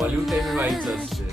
বলিউড টাইপের ভাইবস আসছে।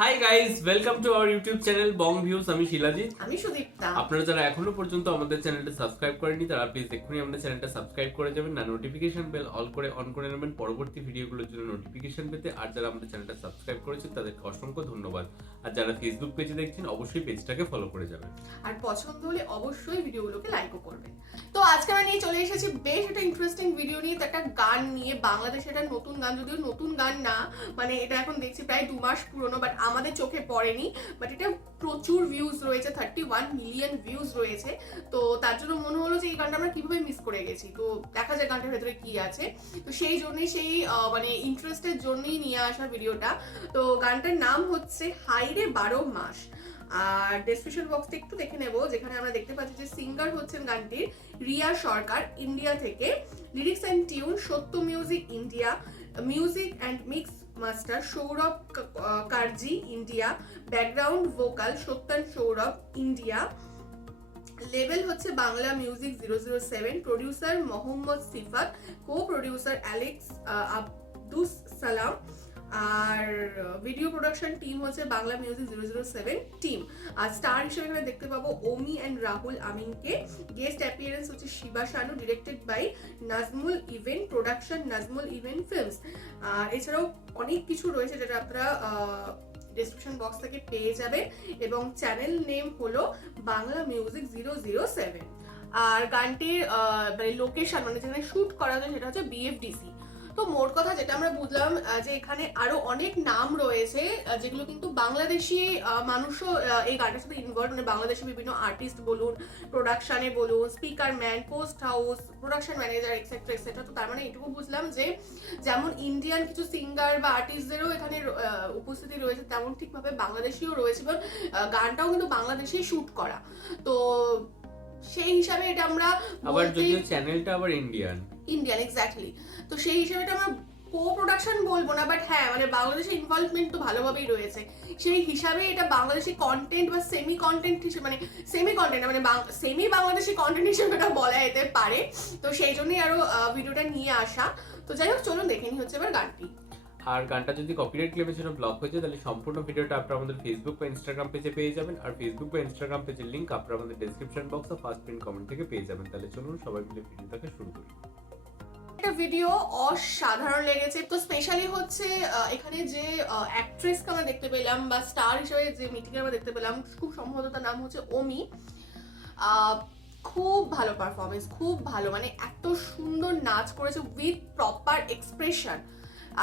Hi guys, welcome to our YouTube channel Bong views. আমি শিলাজিৎ, আমি সুদীপ্তা। আপনারা যারা এখনো পর্যন্ত আমাদের চ্যানেলটা সাবস্ক্রাইব করেননি তারা প্লিজ এক্ষুনি আমাদের চ্যানেলটা সাবস্ক্রাইব করে যাবেন, না নোটিফিকেশন বেল অল করে অন করে নেবেন পরবর্তী ভিডিওগুলোর জন্য নোটিফিকেশন পেতে। আর যারা আমাদের চ্যানেলটা সাবস্ক্রাইব করেছেন তাদেরকে অসংখ্য ধন্যবাদ। আর যারা ফেসবুক পেজে দেখছেন অবশ্যই পেজটাকে ফলো করে যাবেন, আর পছন্দ হলে অবশ্যই ভিডিওগুলোকে লাইকও করবেন। তো আজকে আমরা নিয়ে চলে এসেছি বেশ একটা ইন্টারেস্টিং ভিডিও নিয়ে, একটা গান নিয়ে। বাংলাদেশে এটা নতুন গান, যদিও নতুন গান না, মানে এটা এখন দেখছি প্রায় 2 মাস পুরনো, বাট আমাদের চোখে পড়েনি। বাট এটা প্রচুর ভিউজ রয়েছে, 31 মিলিয়ন ভিউজ রয়েছে। তো তার জন্য মনে হলো যে এই গানটা আমরা কিভাবে মিস করে গেছি। তো দেখা যায় গানটার ভেতরে কি আছে। তো সেই জন্যই সেই মানে ইন্টারেস্টের জন্যই নিয়ে আসা ভিডিওটা। তো গানটার নাম হচ্ছে হাইরে 12 মাস। আর ডেসক্রিপশন বক্সটা একটু দেখে নেব, যেখানে আমরা দেখতে পাচ্ছি যে সিঙ্গার হচ্ছেন গানটির রিয়া সরকার ইন্ডিয়া থেকে, lyrics and tune Satya music India, music and mix master Sourav Karji India, background vocal Satyan Sourav India, লেভেল হচ্ছে Bangla music 007, producer Mohammad Sifat, co producer Alex Abdus Salam, আর ভিডিও প্রোডাকশন টিম হচ্ছে বাংলা মিউজিক 007 টিম। আর স্টার হিসেবে এখানে দেখতে পাবো ওমি অ্যান্ড রাহুল আমিনকে। গেস্ট অ্যাপিয়ারেন্স হচ্ছে Shiba Shanu, directed by Nazmul event, production Nazmul event films. আর এছাড়াও অনেক কিছু রয়েছে যেটা আপনারা ডেসক্রিপশন বক্স থেকে পেয়ে যাবেন, এবং চ্যানেল নেম হলো বাংলা মিউজিক 007। আর গানটির লোকেশন মানে যেখানে শুট করা যায় সেটা হচ্ছে বিএফডিসি। তো মোট কথা যেটা আমরা বুঝলাম যে এখানে আরো অনেক নাম রয়েছে যেগুলো কিন্তু বাংলাদেশি মানুষও এই গানটার সাথে ইনভলভ, মানে বাংলাদেশি বিভিন্ন আর্টিস্ট বলুন, প্রোডাকশনে বলুন, speaker man, post house, production manager etcetera etcetera. তো তার মানে এটুকু বুঝলাম যে যেমন ইন্ডিয়ান কিছু সিঙ্গার বা আর্টিস্টদেরও এখানে উপস্থিতি রয়েছে, তেমন ঠিকভাবে বাংলাদেশিও রয়েছে, এবং গানটাও কিন্তু বাংলাদেশেই শুট করা। তো সেই হিসাবে এটা আমরা আবার যদিও চ্যানেলটা আবার ইন্ডিয়ান এক্স্যাক্টলি। তো সেই হিসাবে এটা আমরা কো প্রোডাকশন বলবো না, বাট হ্যাঁ মানে বাংলাদেশের ইনভলভমেন্ট তো ভালোভাবেই রয়েছে। সেই হিসাবে এটা বাংলাদেশি কন্টেন্ট বা সেমি কন্টেন্ট হিসেবে, মানে সেমি কন্টেন্ট মানে সেমি বাংলাদেশি কন্টেন্ট হিসেবে এটা বলা যেতে পারে। তো সেই জন্যই আরো ভিডিওটা নিয়ে আসা। তো যাই হোক, চলুন দেখে নিই হচ্ছে এবার গানটি। আর গানটা যদি কপিরাইট ক্লেমের জন্য ব্লক হয়ে যায় তাহলে সম্পূর্ণ ভিডিওটা আপনারা আমাদের ফেসবুক বা ইনস্টাগ্রাম পেজে পেয়ে যাবেন। আর ফেসবুক বা ইনস্টাগ্রাম পেজের লিংক আপনারা আমাদের ডেসক্রিপশন বক্স আর ফার্স্ট পিন কমেন্ট থেকে পেয়ে যাবেন। তাহলে চলুন সবাই মিলে ভিডিওটাকে শুরু করি। একটা ভিডিও অসাধারণ লেগেছে। তো স্পেশালি হচ্ছে এখানে যে অ্যাক্ট্রেসকে আমরা দেখতে পেলাম বা স্টার হিসেবে যে মিটিং আমরা দেখতে পেলাম, খুব সম্ভবত তার নাম হচ্ছে ওমি। খুব ভালো পারফরমেন্স, খুব ভালো, মানে এত সুন্দর নাচ করেছে উইথ প্রপার এক্সপ্রেশন।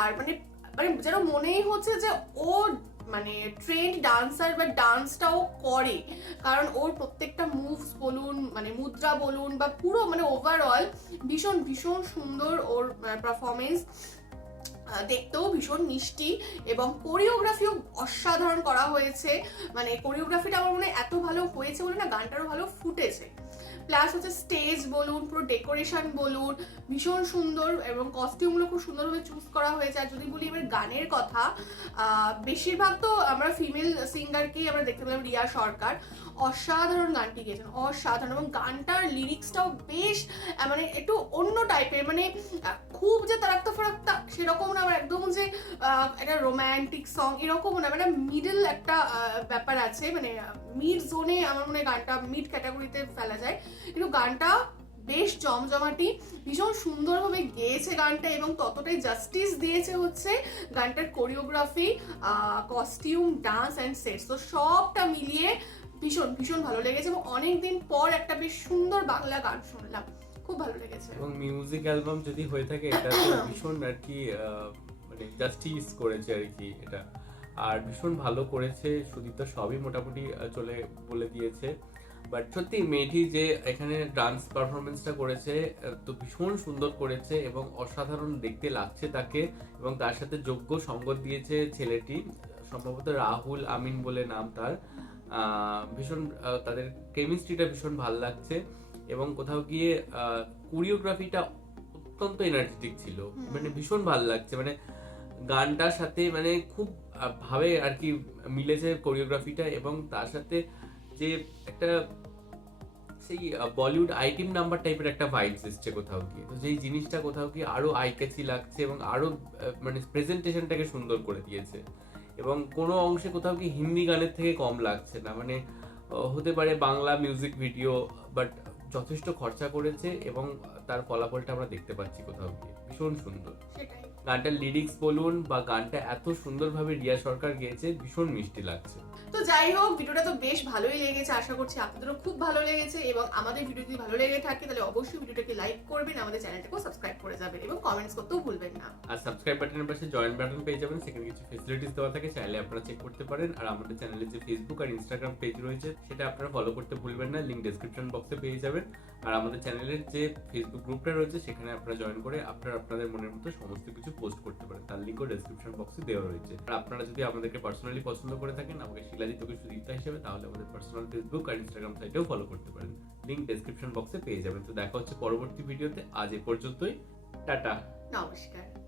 আর মানে মানে যেন মনেই হচ্ছে যে ও মানে ট্রেন্ড ডান্সার বা ডান্সটাও করে, কারণ ওর প্রত্যেকটা মুভস বলুন, মানে মুদ্রা বলুন, বা পুরো মানে ওভারঅল ভীষণ ভীষণ সুন্দর ওর পারফরমেন্স। দেখতেও ভীষণ মিষ্টি, এবং কোরিওগ্রাফিও অসাধারণ করা হয়েছে। মানে কোরিওগ্রাফিটা আমার মনে হয় এত ভালো হয়েছে বলে না গানটারও ভালো ফুটেছে। প্লাস হচ্ছে স্টেজ বলুন, পুরো ডেকোরেশন বলুন ভীষণ সুন্দর, এবং কস্টিউমগুলো খুব সুন্দরভাবে চুজ করা হয়েছে। আর যদি বলি এবার গানের কথা, বেশিরভাগ তো আমরা ফিমেল সিঙ্গারকেই আমরা দেখতে পেলাম। রিয়া সরকার অসাধারণ গানটি গেয়েছেন, অসাধারণ, এবং গানটার লিরিক্সটাও বেশ মানে একটু অন্য টাইপের, মানে খুব যে তারাক্তা ফারাক্তা সেরকম না, আবার একদম যে একটা রোম্যান্টিক সং এরকমও না, মানে মিডল একটা ব্যাপার আছে, মানে মিড জোনে আমার মনে হয় গানটা মিড ক্যাটাগরিতে ফেলা যায়। কিন্তু গানটা বেশ জমজমাটি, ভীষণ সুন্দরভাবে গেয়েছে গানটা, এবং ততটাই জাস্টিস দিয়েছে হচ্ছে গানটার choreography, costume, dance and sets. তো সবটা মিলিয়ে ভীষণ ভীষণ ভালো লেগেছে, এবং অনেকদিন পর একটা বেশ সুন্দর বাংলা গান শুনলাম, খুব ভালো লেগেছে। এবং মিউজিক অ্যালবাম যদি হয়ে থাকে এটা তো ভীষণ আর কি মানে জাস্টিস করেছে আর কি এটা। আর ভীষণ ভালো করেছে সুদীপ্তা, সবই মোটামুটি চলে বলে দিয়েছে। বাট সত্যি মেয়েটি যে এখানে ডান্স পারফরমেন্সটা করেছে তো ভীষণ সুন্দর করেছে, এবং অসাধারণ দেখতে লাগছে তাকে। এবং তার সাথে যোগ্য সঙ্গত দিয়েছে ছেলেটি, সম্ভবত রাহুল আমিন বলে নাম তার। ভীষণ তাদের কেমিস্ট্রিটা ভীষণ ভালো লাগছে, এবং কোথাও গিয়ে কোরিওগ্রাফিটা অত্যন্ত এনার্জেটিক ছিল, মানে ভীষণ ভালো লাগছে। মানে গানটার সাথে মানে খুব ভাবে আর কি মিলেছে কোরিওগ্রাফিটা, এবং তার সাথে যে একটা সেই বলিউড আইটেম নাম্বার টাইপের একটা ভাইবস এসছে কোথাও গিয়ে। তো যেই জিনিসটা কোথাও গিয়ে আরো আই ক্যাচি লাগছে এবং আরো মানে প্রেজেন্টেশনটাকে সুন্দর করে দিয়েছে, এবং কোনো অংশে কোথাও কি হিন্দি গানের থেকে কম লাগছে না। মানে হতে পারে বাংলা মিউজিক ভিডিও, বাট যথেষ্ট খরচা করেছে এবং তার ফলাফলটা আমরা দেখতে পাচ্ছি কোথাও গিয়ে ভীষণ সুন্দর। সেটাই। গানটার লিরিক্স বলুন বা গানটা এত সুন্দরভাবে রিয়া সরকার গেয়েছে, ভীষণ মিষ্টি লাগছে। তো যাই হোক, ভিডিওটা তো বেশ ভালোই লেগেছে, আশা করছি আপনাদেরও খুব ভালো লেগেছে, এবং আমাদের ভিডিও যদি ভালো লেগে থাকে তাহলে অবশ্যই ভিডিওটাকে লাইক করবেন, আমাদের চ্যানেলটাকেও সাবস্ক্রাইব করে যাবেন এবং কমেন্টস করতেও ভুলবেন না। আর সাবস্ক্রাইব বাটনের পাশে জয়েন বাটন পেয়ে যাবেন, সেখানে কিছু ফেসিলিটিস দেওয়া থাকে, চাইলে আপনারা চেক করতে পারেন। আর আমাদের চ্যানেলে যে ফেসবুক আর ইনস্টাগ্রাম পেজ রয়েছে সেটা আপনারা ফলো করতে ভুলবেন না, লিংক ডেসক্রিপশন বক্সে পেয়ে যাবেন। আর আমাদের চ্যানেলের যে ফেসবুক গ্রুপটা রয়েছে সেখানে আপনারা জয়েন করে আপনারা আপনাদের মনের মতো সমস্ত কিছু পোস্ট করতে পারেন, তার লিংকও ডেসক্রিপশন বক্সে দেওয়া রয়েছে। আর আপনারা যদি আমাদেরকে পার্সোনালি পছন্দ করে থাকেন, আমাকে শিলাজিৎ ওকে সুদীপ্তা হিসেবে, তাহলে আমাদের পার্সোনাল ফেসবুক আর ইনস্টাগ্রাম সাইটেও ফলো করতে পারেন, লিংক ডেসক্রিপশন বক্সে পেয়ে যাবেন। তো দেখা হচ্ছে পরবর্তী ভিডিওতে, আজ এ পর্যন্তই, টাটা, নমস্কার।